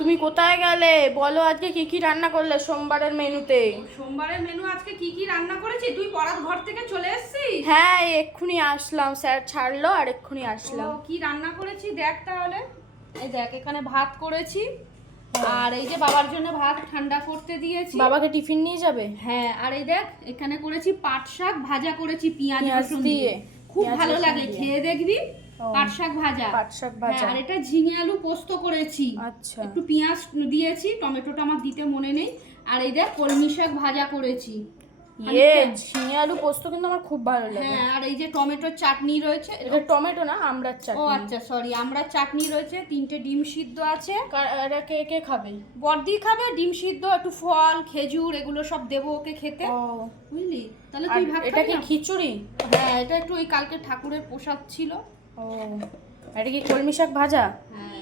তুমি কোথায় গেলে? বলো আজকে কি কি রান্না করলে সোমবারের মেনুতে? সোমবারের মেনু আজকে কি কি রান্না করেছি? তুই পড়ার ঘর থেকে চলে এসেছিস? হ্যাঁ, এক্ষুনি আসলাম, স্যার ছাড়লো আর এক্ষুনি আসলাম। কি রান্না করেছি দেখ তাহলে। এই দেখ, এখানে ভাত করেছি, আর এই যে বাবার জন্য ভাত ঠান্ডা করতে দিয়েছি। বাবাকে টিফিন নিয়ে যাবে? হ্যাঁ, আর এই দেখ এখানে করেছি পাট শাক ভাজা করেছি পেঁয়াজ রসুন দিয়ে। খুব পেঁয়াজ ভালো রসুন লাগে, দিয়ে। খেয়ে দেখবি। ও, পাট শাক ভাজা। পাট শাক ভাজা। হ্যাঁ, আর এটা ঝিঙে আলু পোস্ত করেছি। আচ্ছা। একটু পেঁয়াজ দিয়েছি, টমেটোটা আমার দিতে মনে নেই। আর এই দেখ কলমি শাক ভাজা করেছি। ঝিঙে আলু পোস্ত কিন্তু আমার খুব ভালো লাগে। হ্যাঁ, আর এই যে টমেটোর চাটনি রয়েছে। এটা টমেটো না, আমড়ার ও চাটনি। আচ্ছা, সরি, আমড়ার চাটনি রয়েছে। 3টে ডিম সিদ্ধ আছে। এটা কে কে খাবে? বড়দি খাবে। ডিম সিদ্ধ, একটু ফল খেজুর এগুলো সব দেবো ওকে খেতে। ও, বুঝলি? তাহলে আর তুই ভাত এটা খাবি কি না? খিচুড়ি? হ্যাঁ, এটা একটু ওই কালকে ঠাকুরের প্রসাদ ছিল। ও, এটা কি কলমি শাক ভাজা? হ্যাঁ,